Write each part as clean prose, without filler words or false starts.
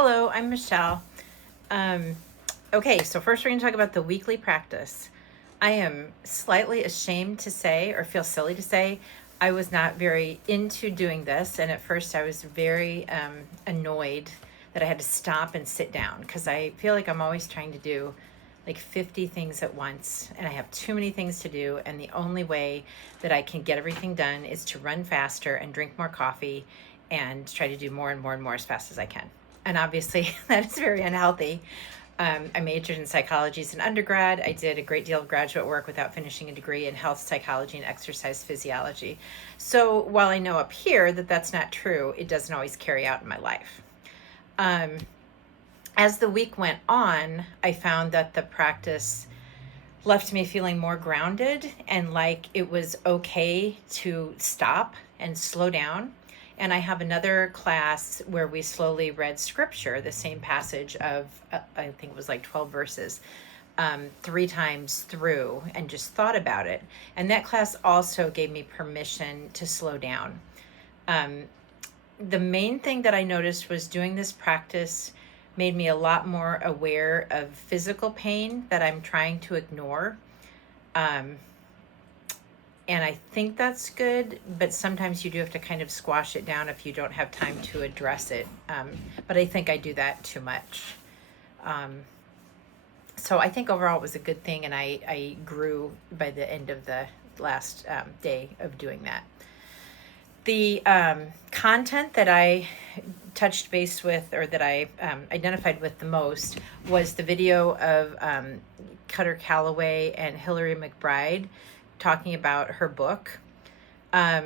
Hello, I'm Michelle. Um, okay, so first we're going to talk about the weekly practice. I am slightly ashamed to say, or feel silly to say, I was not very into doing this. And at first I was very annoyed that I had to stop and sit down because I feel like I'm always trying to do like 50 things at once and I have too many things to do. And the only way that I can get everything done is to run faster and drink more coffee and try to do more and more and more as fast as I can. And obviously, that is very unhealthy. I majored in psychology as an undergrad. I did a great deal of graduate work without finishing a degree in health psychology and exercise physiology. So while I know up here that that's not true, it doesn't always carry out in my life. Um, as the week went on, I found that the practice left me feeling more grounded and like it was okay to stop and slow down. And I have another class where we slowly read scripture, the same passage of, I think it was like 12 verses, 3 times through and just thought about it. And that class also gave me permission to slow down. Um, the main thing that I noticed was doing this practice made me a lot more aware of physical pain that I'm trying to ignore. Um, and I think that's good, but sometimes you do have to kind of squash it down if you don't have time to address it. But I think I do that too much. Um, so I think overall it was a good thing, and I grew by the end of the last day of doing that. The content that I touched base with, or that I identified with the most, was the video of Cutter Calloway and Hillary McBride talking about her book. I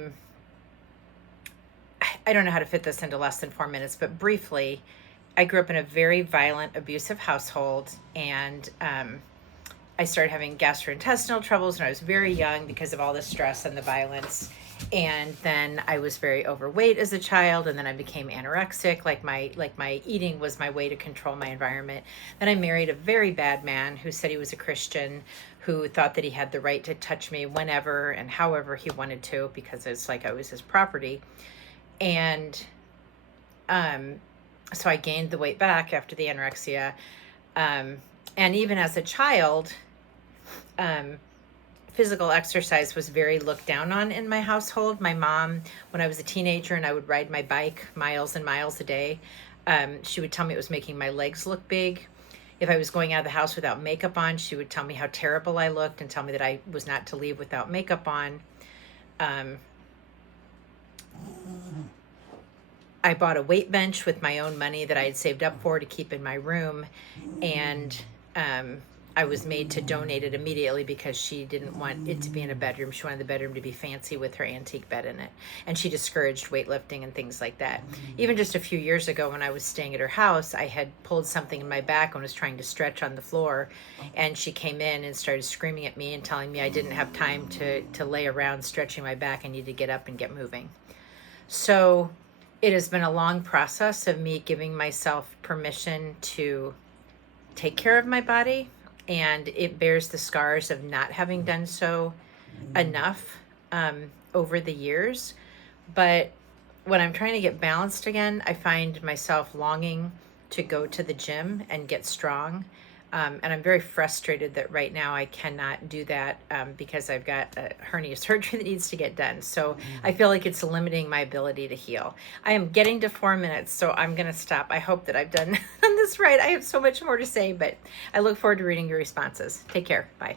don't know how to fit this into less than 4 minutes, but briefly, I grew up in a very violent, abusive household, and I started having gastrointestinal troubles when I was very young because of all the stress and the violence. And then I was very overweight as a child, and then I became anorexic. Like my eating was my way to control my environment. Then I married a very bad man who said he was a Christian, who thought that he had the right to touch me whenever and however he wanted to, because it's like I was his property. And so I gained the weight back after the anorexia. And even as a child, physical exercise was very looked down on in my household. My mom, when I was a teenager and I would ride my bike miles and miles a day, she would tell me it was making my legs look big. If I was going out of the house without makeup on, she would tell me how terrible I looked and tell me that I was not to leave without makeup on. I bought a weight bench with my own money that I had saved up for to keep in my room, and I was made to donate it immediately because she didn't want it to be in a bedroom. She wanted the bedroom to be fancy with her antique bed in it. And she discouraged weightlifting and things like that. Even just a few years ago when I was staying at her house, I had pulled something in my back and was trying to stretch on the floor. And she came in and started screaming at me and telling me I didn't have time to lay around stretching my back. I needed to get up and get moving. So it has been a long process of me giving myself permission to take care of my body, and it bears the scars of not having done so enough over the years. But when I'm trying to get balanced again, I find myself longing to go to the gym and get strong. And I'm very frustrated that right now I cannot do that because I've got a hernia surgery that needs to get done. So I feel like it's limiting my ability to heal. I am getting to 4 minutes, so I'm going to stop. I hope that I've done this right. I have so much more to say, but I look forward to reading your responses. Take care. Bye.